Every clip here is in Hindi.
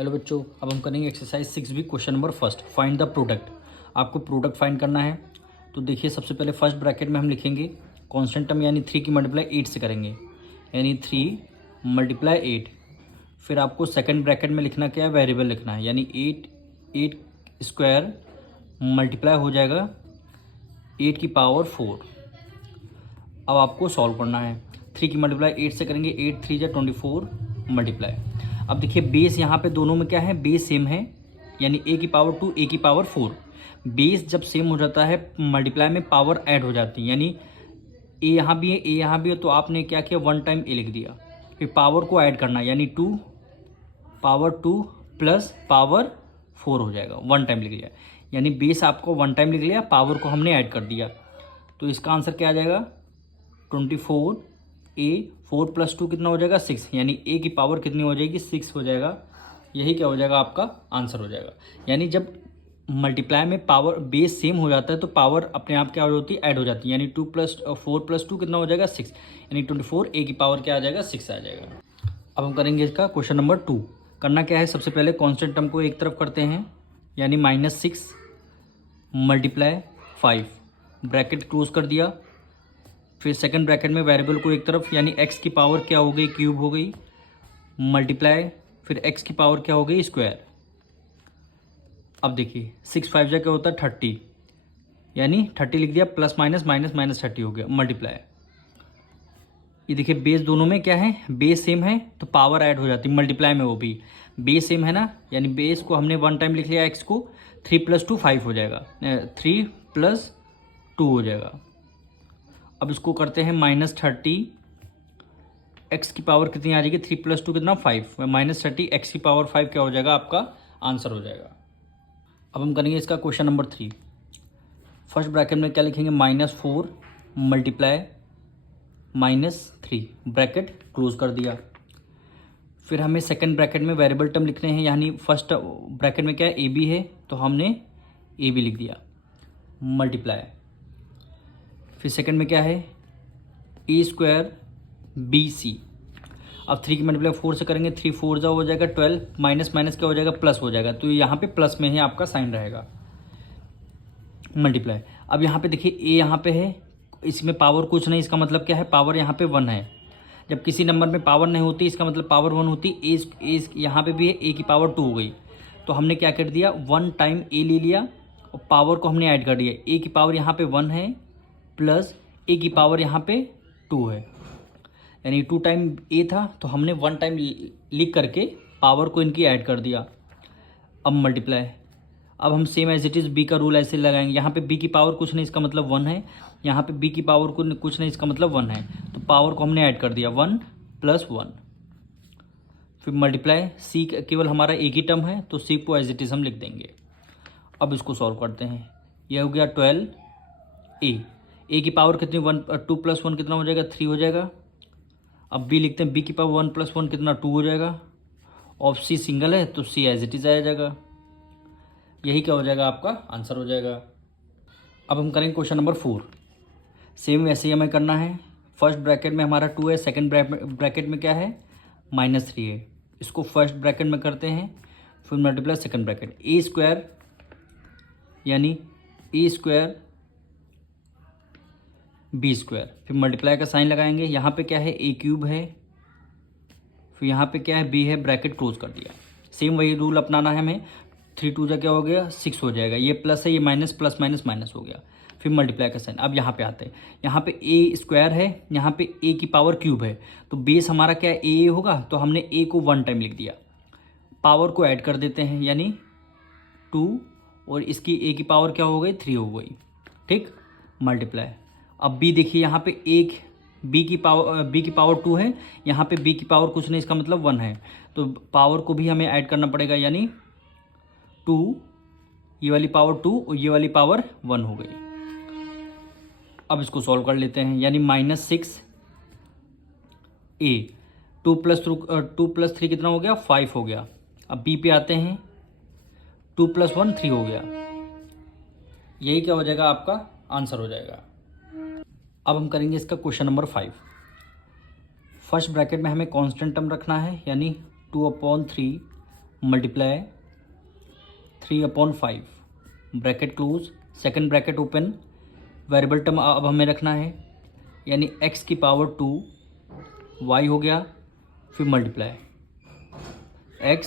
हेलो बच्चों, अब हम करेंगे exercise 6B question number first, find the product. आपको प्रोडक्ट फाइंड करना है। तो देखिए, सबसे पहले फर्स्ट ब्रैकेट में हम लिखेंगे कांस्टेंट टर्म यानी 3 की मल्टीप्लाई 8 से करेंगे, यानी 3 × 8। फिर आपको सेकंड ब्रैकेट में लिखना क्या है, वेरिएबल लिखना है, यानी 8 स्क्वायर मल्टीप्लाई हो जाएगा 8 की पावर 4। अब आपको सॉल्व करना है। 3 की मल्टीप्लाई 8 से करेंगे, 8 3 × 24 मल्टीप्लाई। अब देखिए, बेस यहाँ पे दोनों में क्या है, बेस सेम है, यानी a की पावर 2 a की पावर 4। बेस जब सेम हो जाता है मल्टीप्लाई में पावर ऐड हो जाती है, यानी a यहाँ भी है a यहाँ भी है, तो आपने क्या किया, 1 टाइम a लिख दिया। फिर पावर को ऐड करना है, यानी 2 पावर 2 प्लस पावर 4 हो जाएगा, 1 टाइम लिख लिया। यानी बेस आपको 1 टाइम लिख लिया, पावर को हमने ऐड कर दिया। तो इसका आंसर क्या आ जाएगा, 24a 4 + 2 कितना हो जाएगा, 6, यानी a की पावर कितनी हो जाएगी, 6 हो जाएगा। यही क्या हो जाएगा, आपका आंसर हो जाएगा। यानी जब मल्टीप्लाई में पावर बेस सेम हो जाता है तो पावर अपने आप क्या हो जाती है, ऐड हो जाती है, यानी 2 + 4 + 2 कितना हो जाएगा, 6, यानी 24 a की पावर क्या आ जाएगा, 6 आ जाएगा। अब हम करेंगे इसका क्वेश्चन नंबर 2। करना क्या है, सबसे पहले कॉन्स्टेंट टर्म को एक तरफ करते हैं, यानी -6 × 5, ब्रैकेट क्लोज कर दिया। फिर सेकंड ब्रैकेट में वेरिएबल को एक तरफ, यानी x की पावर क्या हो गई, क्यूब हो गई, मल्टीप्लाई, फिर x की पावर क्या हो गई, स्क्वायर। अब देखिए 6 5 क्या होता है, 30, यानी 30 लिख दिया, प्लस माइनस माइनस माइनस 30 हो गया, मल्टीप्लाई। ये देखिए, बेस दोनों में क्या है, बेस सेम है तो पावर ऐड हो जाती है मल्टीप्लाई में, वो भी बेस सेम है ना, यानी बेस को हमने 1 टाइम लिख लिया, x को 3 + 2 5 हो जाएगा, 3 + 2 हो जाएगा। अब इसको करते हैं -30, x की पावर कितनी आ जाएगी, 3 + 2 कितना, 5, -30 x की पावर 5 क्या हो जाएगा, आपका आंसर हो जाएगा। अब हम करेंगे इसका क्वेश्चन नंबर 3। फर्स्ट ब्रैकेट में क्या लिखेंगे, -4 × -3, ब्रैकेट क्लोज कर दिया। फिर हमें सेकंड ब्रैकेट में वेरिएबल टर्म लिखने हैं, यानी फर्स्ट ब्रैकेट में क्या है, AB है तो हमने AB लिख दिया, मल्टीप्लाई। फिर सेकंड में क्या है, a² BC। अब 3 की मल्टीप्लाई 4 से करेंगे, 3 4 हो जाएगा 12, माइनस माइनस क्या हो जाएगा, प्लस हो जाएगा, तो यहाँ पे प्लस में ही आपका साइन रहेगा, मल्टीप्लाई। अब यहाँ पे देखिए a यहाँ पे है, इसमें पावर कुछ नहीं, इसका मतलब क्या है, पावर यहाँ पे 1 है। जब किसी नंबर में पावर नहीं होती इसका मतलब पावर 1 होती। a यहाँ पे भी है, a की पावर 2 हो गई, तो हमने क्या कर दिया, 1 टाइम a ले लिया और पावर को हमने ऐड कर दिया। a की पावर यहाँ पे 1 है प्लस a की पावर यहाँ पे 2 है, यानी 2 टाइम a था तो हमने 1 टाइम लिख करके पावर को इनकी ऐड कर दिया। अब मल्टीप्लाई। अब हम same as it is b का रूल ऐसे लगाएंगे, यहाँ पे b की पावर कुछ नहीं, इसका मतलब 1 है, यहाँ पे b की पावर कुछ नहीं, इसका मतलब 1 है, तो पावर को हमने ऐड कर दिया, 1 + 1। फिर मल्टीप्लाई, c केवल हमारा एक ही टर्म है तो c को एज इट इज़ हम लिख देंगे। अब इसको सॉल्व करते हैं, यह हो गया 12a, a की पावर कितनी, 2 + 1 कितना हो जाएगा, 3 हो जाएगा। अब b लिखते हैं, b की पावर 1 + 1 कितना, 2 हो जाएगा, और c सिंगल है तो c एज इट इज़ आ जाएगा। यही क्या हो जाएगा, आपका आंसर हो जाएगा। अब हम करेंगे क्वेश्चन नंबर 4। सेम वैसे ही हमें करना है। फर्स्ट ब्रैकेट में हमारा 2 है, सेकंड ब्रैकेट में क्या है, -3 है। इसको फर्स्ट ब्रैकेट में करते हैं, फिर मल्टीप्लाई सेकंड ब्रैकेट, a² यानी a² b², फिर मल्टीप्लाई का साइन लगाएंगे। यहाँ पे क्या है, a³ है, फिर यहाँ पे क्या है, b है, ब्रैकेट क्लोज कर दिया। सेम वही रूल अपनाना है हमें। 3 2 क्या हो गया, 6 हो जाएगा, ये प्लस है, ये माइनस, प्लस माइनस माइनस हो गया। फिर मल्टीप्लाई का साइन। अब यहाँ पे आते हैं, यहाँ पे a² है, यहाँ पे a की पावर क्यूब है, तो बेस हमारा क्या है, a होगा, तो हमने a को 1 टाइम लिख दिया। पावर को ऐड कर देते हैं, यानी 2, और इसकी a की पावर क्या हो गई, 3 हो गई, ठीक, मल्टीप्लाई। अब b देखिए, यहाँ पे एक b की पावर 2 है, यहाँ पे b की पावर कुछ नहीं, इसका मतलब 1 है, तो पावर को भी हमें ऐड करना पड़ेगा, यानी 2, ये वाली पावर 2 और ये वाली पावर 1 हो गई। अब इसको सॉल्व कर लेते हैं, यानी -6a, 2 + 3 कितना हो गया, 5 हो गया। अब b पे आते हैं, 2 + 1 3 हो गया। यही क्या हो जाएगा, आपका आंसर हो जाएगा। अब हम करेंगे इसका क्वेश्चन नंबर 5। फर्स्ट ब्रैकेट में हमें कांस्टेंट टर्म रखना है, यानी 2/3 multiply 3/5 bracket close, second bracket open, variable term अब हमें रखना है, यानी x की पावर 2 y हो गया, फिर मल्टीप्लाई x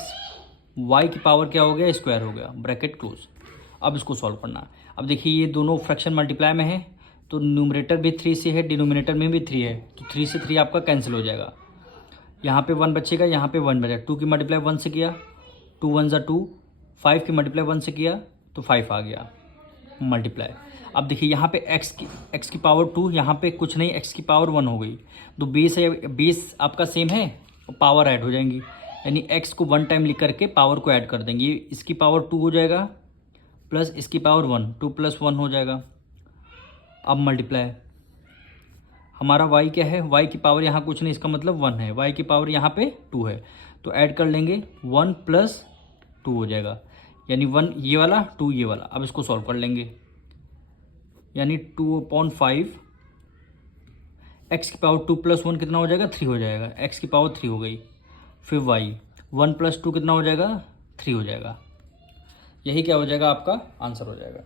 y की पावर क्या हो गया, स्क्वायर हो गया, ब्रैकेट क्लोज। अब इसको सॉल्व करना है। अब देखिए ये दोनों फ्रैक्शन मल्टीप्लाई में है तो न्यूमरेटर भी 3 से है, डिनोमिनेटर में भी 3 है, तो 3 से 3 आपका कैंसिल हो जाएगा। यहाँ पे 1 बचेगा, यहाँ पे 1 बचेगा। 2 की मल्टीप्लाई 1 से किया, 2 1 ज़ा 2, 5 की मल्टीप्लाई 1 से किया तो 5 आ गया मल्टीप्लाई। अब देखिए यहाँ पे x की पावर 2, यहाँ पे कुछ नहीं, x की पावर 1 हो गई। तो बेस है, बेस आपका सेम है, पावर ऐड हो जाएंगी, यानी x को 1 टाइम लिख करके पावर को ऐड कर देंगे। इसकी पावर 2 हो जाएगा प्लस इसकी पावर 1, 2 + 1 हो जाएगा। अब मल्टीप्लाई हमारा y क्या है, y की पावर यहाँ कुछ नहीं, इसका मतलब 1 है, y की पावर यहाँ पे 2 है, तो ऐड कर लेंगे, 1 + 2 हो जाएगा, यानी 1 ये वाला, 2 ये वाला। अब इसको सॉल्व कर लेंगे, यानी 2/5 x की पावर 2 + 1 कितना हो जाएगा, 3 हो जाएगा, x की पावर 3 हो गई। फिर y 1 + 2 कितना हो जाएगा, 3 हो जाएगा। यही क्या हो जाएगा, आपका आंसर हो जाएगा।